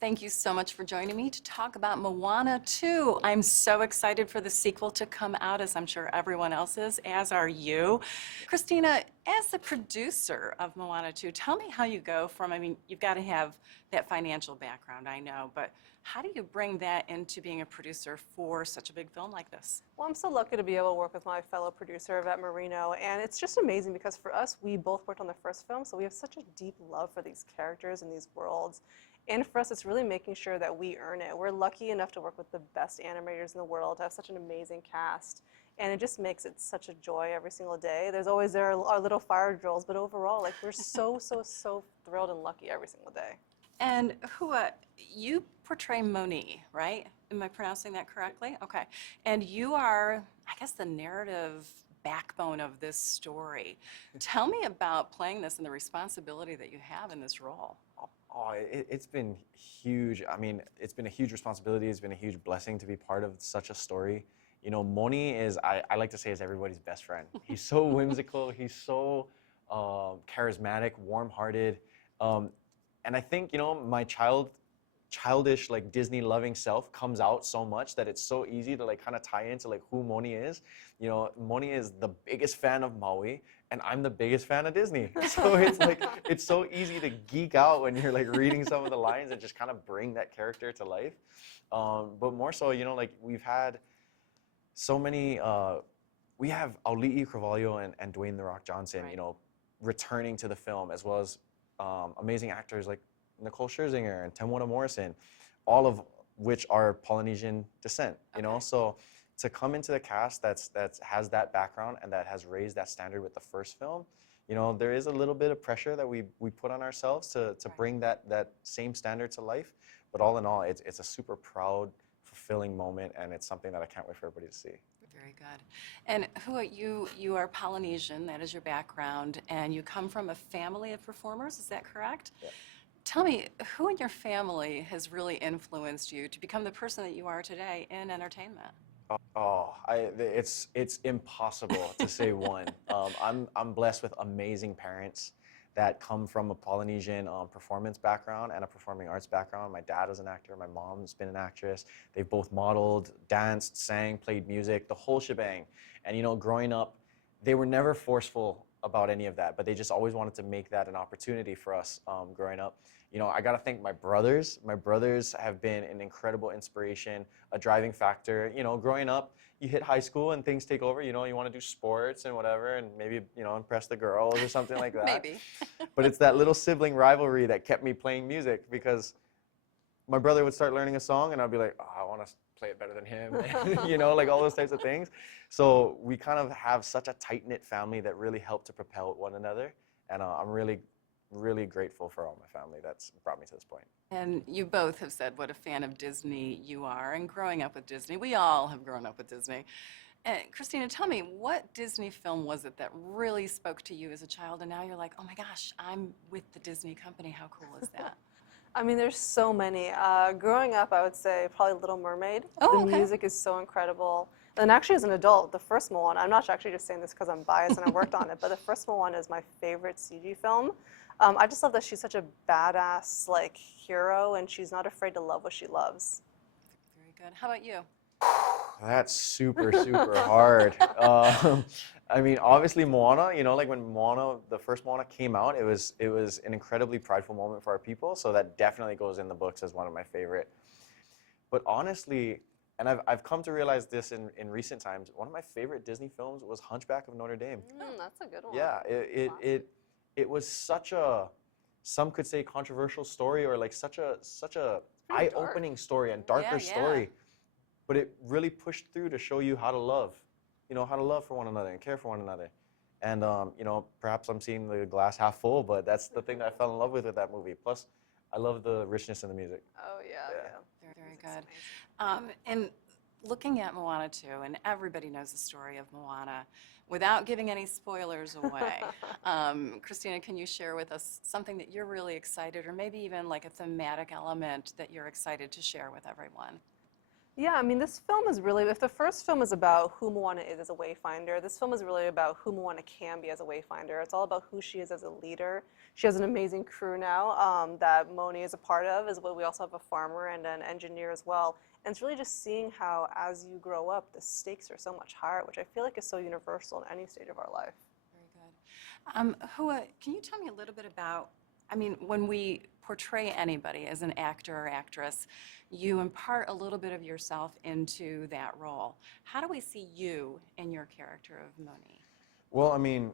Thank you so much for joining me to talk about Moana 2. I'm so excited for the sequel to come out, as I'm sure everyone else is, as are you. Christina, as the producer of Moana 2, tell me how you go from, I mean, you've got to have that financial background, I know, but how do you bring that into being a producer for such a big film like this? Well, I'm so lucky to be able to work with my fellow producer, Yvette Marino, and it's just amazing because for us, we both worked on the first film, so we have such a deep love for these characters and these worlds. And for us, it's really making sure that we earn it. We're lucky enough to work with the best animators in the world, to have such an amazing cast, and it just makes it such a joy every single day. There's always our little fire drills, but overall, like we're so thrilled and lucky every single day. And Hua, you portray Moni, right? Am I pronouncing that correctly? Okay. And you are, I guess, the narrative backbone of this story. Tell me about playing this and the responsibility that you have in this role. Oh, it's been huge. I mean, it's been a huge responsibility. It's been a huge blessing to be part of such a story. You know, Moni is, I like to say, is everybody's best friend. He's so whimsical. He's so charismatic, warm-hearted. And I think, you know, my childish, like Disney-loving self comes out so much that it's so easy to like kind of tie into like who Moni is. You know, Moni is the biggest fan of Maui, and I'm the biggest fan of Disney. So it's like, it's so easy to geek out when you're like reading some of the lines and just kind of bring that character to life. But more so, you know, like we've had so many, we have Auli'i Cravalho and Dwayne "The Rock" Johnson, Right. you know, returning to the film, as well as amazing actors like Nicole Scherzinger and Temuera Morrison, all of which are Polynesian descent, you know? Okay. So to come into the cast that has that background and that has raised that standard with the first film, you know, there is a little bit of pressure that we put on ourselves to Right. bring that same standard to life. But all in all, it's a super proud, fulfilling moment, and it's something that I can't wait for everybody to see. Very good. And Hua, you are Polynesian, that is your background, and you come from a family of performers, is that correct? Yeah. Tell me, who in your family has really influenced you to become the person that you are today in entertainment? It's impossible to say one. I'm blessed with amazing parents that come from a Polynesian performance background and a performing arts background. My dad was an actor. My mom's been an actress. They've both modeled, danced, sang, played music, the whole shebang. And you know, growing up, they were never forceful about any of that, but they just always wanted to make that an opportunity for us growing up. You know, I gotta thank my brothers. My brothers have been an incredible inspiration, a driving factor. You know, growing up, you hit high school and things take over. You know, you want to do sports and whatever, and maybe, you know, impress the girls or something like that. Maybe. But it's that little sibling rivalry that kept me playing music, because my brother would start learning a song and I'd be like, oh, I want to play it better than him, you know, like all those types of things. So we kind of have such a tight-knit family that really help to propel one another. And I'm really grateful for all my family that's brought me to this point. And you both have said what a fan of Disney you are, and growing up with Disney. We all have grown up with Disney. And Christina, tell me, what Disney film was it that really spoke to you as a child, and now you're like, oh my gosh, I'm with the Disney company. How cool is that? I mean, there's so many. Growing up, I would say probably Little Mermaid. Oh, The okay. music is so incredible. And actually, as an adult, the first Moana, I'm not actually just saying this because I'm biased and I worked on it, but the first Moana is my favorite CG film. I just love that she's such a badass like hero, and she's not afraid to love what she loves. Very good. How about you? That's super hard. I mean, obviously Moana, you know, like when Moana, the first Moana came out, it was an incredibly prideful moment for our people. So that definitely goes in the books as one of my favorite. But honestly, and I've come to realize this in recent times, one of my favorite Disney films was Hunchback of Notre Dame. That's a good one. Yeah, it was such a, some could say, controversial story, or like such a pretty eye-opening story and darker Yeah. story. But it really pushed through to show you how to love, you know, how to love for one another and care for one another. And, you know, perhaps I'm seeing the glass half full, but that's the thing that I fell in love with that movie. Plus, I love the richness in the music. Oh, yeah. Very It's good. amazing. And looking at Moana 2, and everybody knows the story of Moana, without giving any spoilers away, Christina, can you share with us something that you're really excited, or maybe even like a thematic element that you're excited to share with everyone? Yeah, I mean, this film is really, if the first film is about who Moana is as a wayfinder, this film is really about who Moana can be as a wayfinder. It's all about who she is as a leader. She has an amazing crew now that Moni is a part of, as well. We also have a farmer and an engineer as well. And it's really just seeing how, as you grow up, the stakes are so much higher, which I feel like is so universal in any stage of our life. Very good. Hua, can you tell me a little bit about, I mean, when we portray anybody as an actor or actress, you impart a little bit of yourself into that role. How do we see you in your character of Moni? Well, I mean,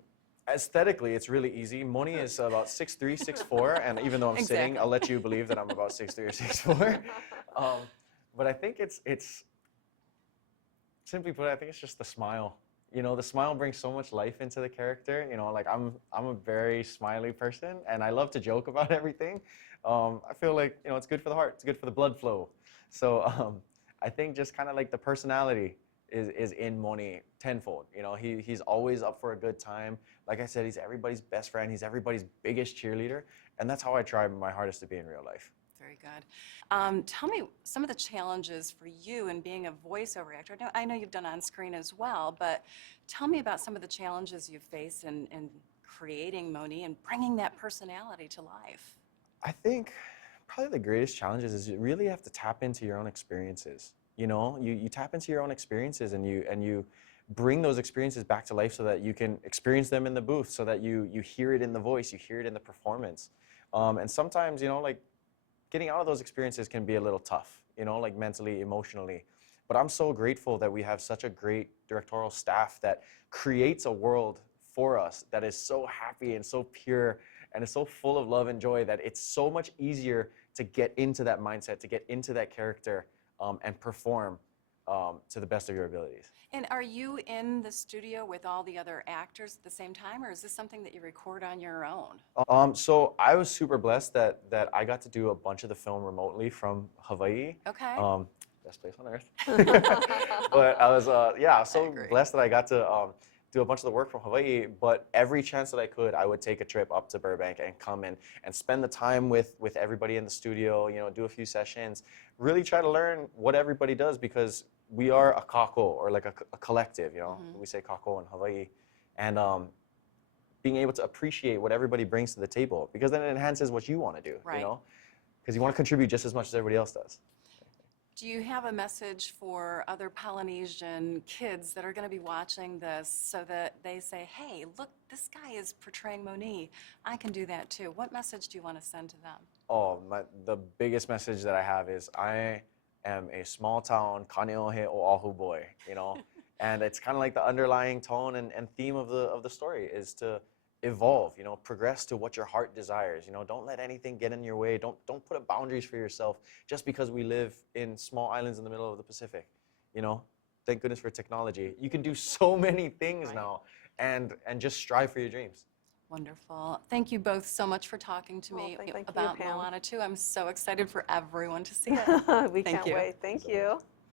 aesthetically, it's really easy. Moni is about 6'3", 6'4", and even though I'm sitting, Exactly. I'll let you believe that I'm about 6'3" or 6'4". But I think it's simply put, I think it's just the smile. You know, the smile brings so much life into the character. You know, like I'm a very smiley person, and I love to joke about everything. I feel like, you know, it's good for the heart. It's good for the blood flow. So I think just kind of like the personality is in Moni tenfold. You know, he's always up for a good time. Like I said, he's everybody's best friend. He's everybody's biggest cheerleader, and that's how I try my hardest to be in real life. Very good. Tell me some of the challenges for you in being a voiceover actor. I know you've done on screen as well, but tell me about some of the challenges you face in creating Moni and bringing that personality to life. I think probably the greatest challenges is you really have to tap into your own experiences. You know, you tap into your own experiences and you bring those experiences back to life so that you can experience them in the booth, so that you hear it in the voice, you hear it in the performance. And sometimes, you know, like getting out of those experiences can be a little tough, you know, like mentally, emotionally. But I'm so grateful that we have such a great directorial staff that creates a world for us that is so happy and so pure and is so full of love and joy that it's so much easier to get into that mindset, to get into that character and perform to the best of your abilities. And are you in the studio with all the other actors at the same time, or is this something that you record on your own? So I was super blessed that I got to do a bunch of the film remotely from Hawaii. Okay. Best place on earth. But I was yeah, so agree. blessed that I got to do a bunch of the work from Hawaii. But every chance that I could, I would take a trip up to Burbank and come in and spend the time with everybody in the studio. You know, do a few sessions, really try to learn what everybody does, because we are a kako, or like a collective. You know, we say kako in Hawaii, and being able to appreciate what everybody brings to the table, because then it enhances what you want to do. Right. You know, because you want to contribute just as much as everybody else does. Do you have a message for other Polynesian kids that are going to be watching this so that they say, hey, look, this guy is portraying Moni. I can do that too. What message do you want to send to them? Oh, the biggest message that I have is I am a small town Kaneohe Oahu boy, you know? And it's kind of like the underlying tone and theme of the story is to evolve, you know, progress to what your heart desires. You know, don't let anything get in your way. Don't put up boundaries for yourself just because we live in small islands in the middle of the Pacific. You know, thank goodness for technology. You can do so many things now, and just strive for your dreams. Wonderful. Thank you both so much for talking to me thank you, about Pam. Moana 2. I'm so excited for everyone to see it. We Thank can't you. wait. Thank you.